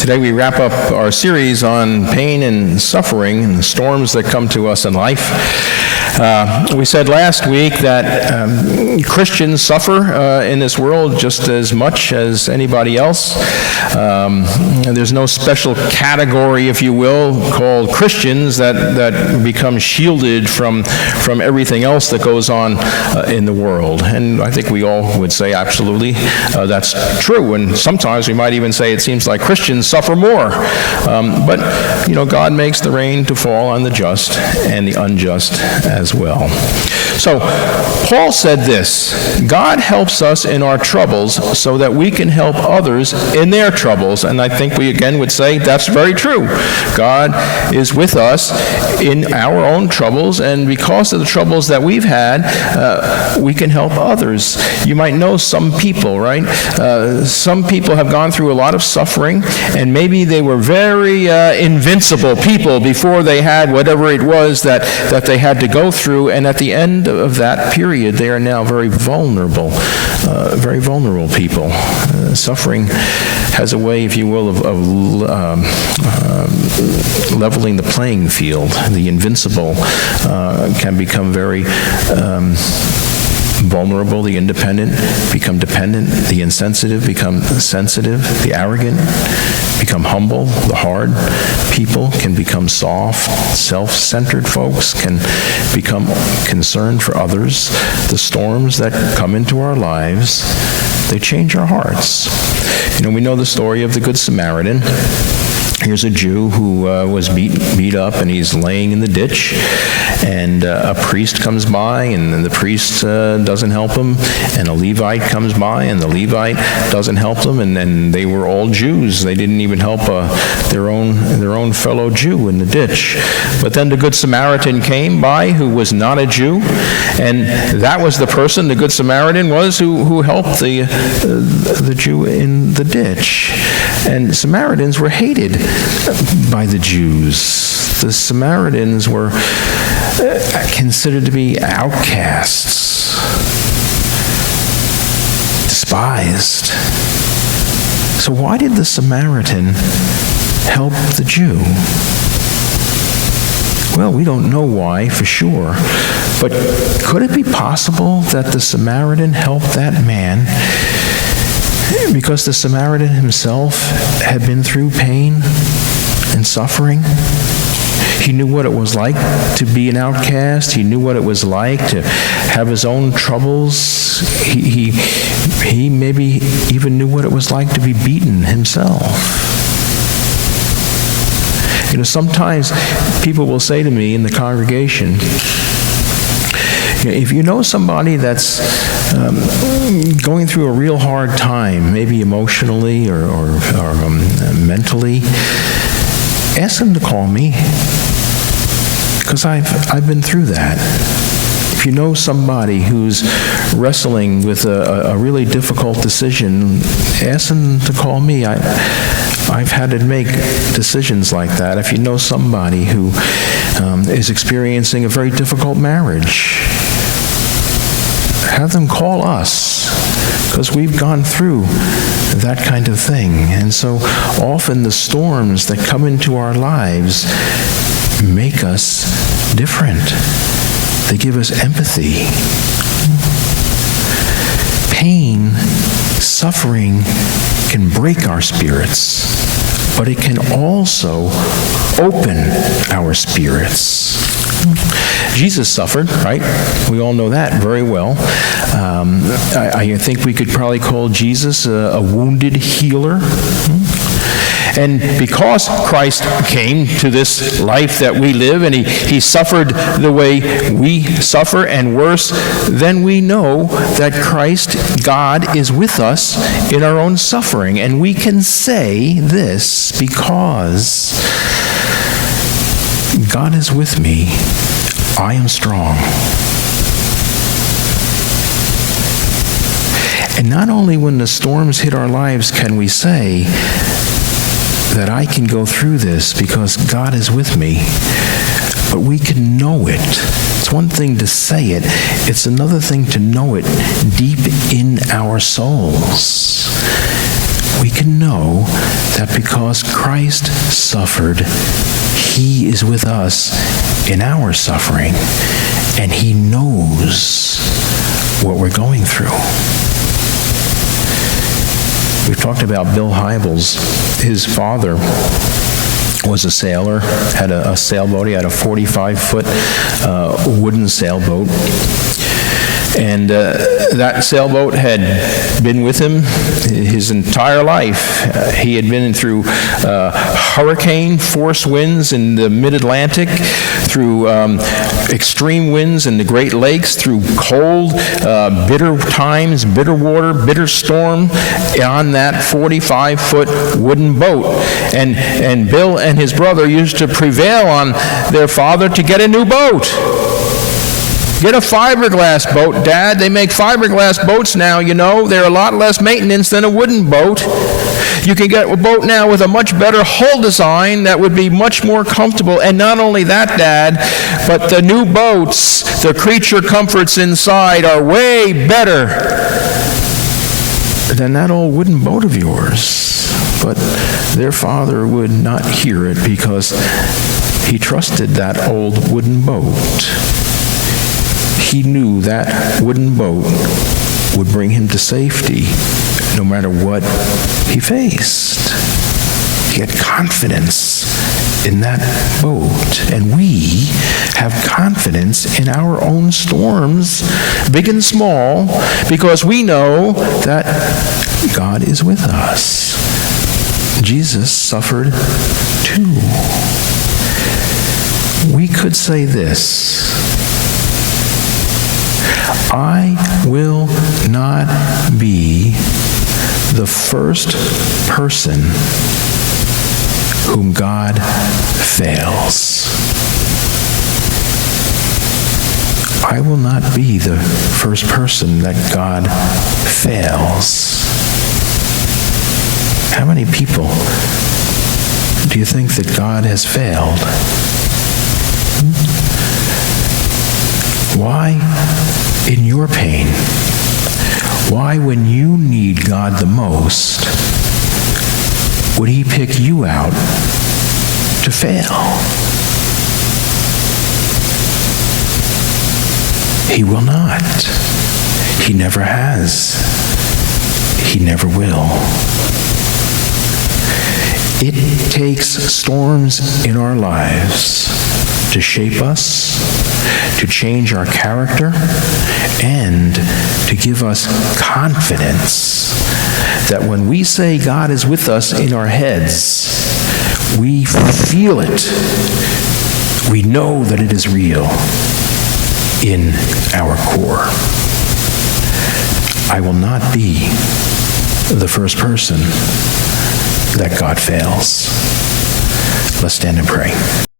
Today we wrap up our series on pain and suffering and the storms that come to us in life. We said last week that Christians suffer in this world just as much as anybody else. And there's no special category, if you will, called Christians that become shielded from everything else that goes on in the world. And I think we all would say absolutely that's true. And sometimes we might even say it seems like Christians suffer more. But, God makes the rain to fall on the just and the unjust as well. So, Paul said this: God helps us in our troubles so that we can help others in their troubles. And I think we again would say that's very true. God is with us in our own troubles, and because of the troubles that we've had, we can help others. You might know some people, right? Some people have gone through a lot of suffering, and maybe they were very invincible people before they had whatever it was that they had to go through, and at the end of that period, they are now very vulnerable people. Suffering has a way, if you will, of leveling the playing field. The invincible can become very vulnerable. The independent become dependent. The insensitive become sensitive. The arrogant become humble. The hard people can become soft. Self-centered folks can become concerned for others. The storms that come into our lives, they change our hearts. We know the story of the Good Samaritan. Here's a Jew who was beat up, and he's laying in the ditch, and a priest comes by, and the priest doesn't help him, and a Levite comes by, and the Levite doesn't help them, and they were all Jews. They didn't even help their own fellow Jew in the ditch. But then the Good Samaritan came by, who was not a Jew, and that was the person, the Good Samaritan was, who helped the Jew in the ditch. And Samaritans were hated by the Jews. The Samaritans were considered to be outcasts, despised. So why did the Samaritan help the Jew? Well, we don't know why for sure, but could it be possible that the Samaritan helped that man because the Samaritan himself had been through pain and suffering? He knew what it was like to be an outcast. He knew what it was like to have his own troubles. He maybe even knew what it was like to be beaten himself. Sometimes people will say to me in the congregation, if you know somebody that's going through a real hard time, maybe emotionally or mentally, ask them to call me, because I've been through that. If you know somebody who's wrestling with a really difficult decision, ask them to call me. I've had to make decisions like that. If you know somebody who is experiencing a very difficult marriage, have them call us, because we've gone through that kind of thing. And so often the storms that come into our lives make us different. They give us empathy. Pain, suffering can break our spirits, but it can also open our spirits. Jesus suffered, right? We all know that very well. I think we could probably call Jesus a wounded healer. And because Christ came to this life that we live, and he suffered the way we suffer and worse, then we know that Christ, God, is with us in our own suffering. And we can say this because God is with me. I am strong. And not only when the storms hit our lives can we say that I can go through this because God is with me, but we can know it. It's one thing to say it, it's another thing to know it deep in our souls. we can know that because Christ suffered, he is with us in our suffering, and he knows what we're going through. We've talked about Bill Hybels. His father was a sailor, had a sailboat. He had a 45-foot wooden sailboat. And that sailboat had been with him his entire life. He had been through hurricane force winds in the mid-Atlantic, through extreme winds in the Great Lakes, through cold, bitter times, bitter water, bitter storm on that 45-foot wooden boat. And Bill and his brother used to prevail on their father to get a new boat. Get a fiberglass boat, Dad. They make fiberglass boats now, you know. They're a lot less maintenance than a wooden boat. You can get a boat now with a much better hull design that would be much more comfortable. And not only that, Dad, but the new boats, the creature comforts inside are way better than that old wooden boat of yours. But their father would not hear it because he trusted that old wooden boat. He knew that wooden boat would bring him to safety no matter what he faced. He had confidence in that boat. And we have confidence in our own storms, big and small, because we know that God is with us. Jesus suffered too. We could say this: I will not be the first person whom God fails. I will not be the first person that God fails. How many people do you think that God has failed? Why in your pain? Why, when you need God the most, would he pick you out to fail? He will not. He never has. He never will. It takes storms in our lives to shape us, to change our character, and to give us confidence that when we say God is with us in our heads, we feel it. We know that it is real in our core. I will not be the first person that God fails. Let's stand and pray.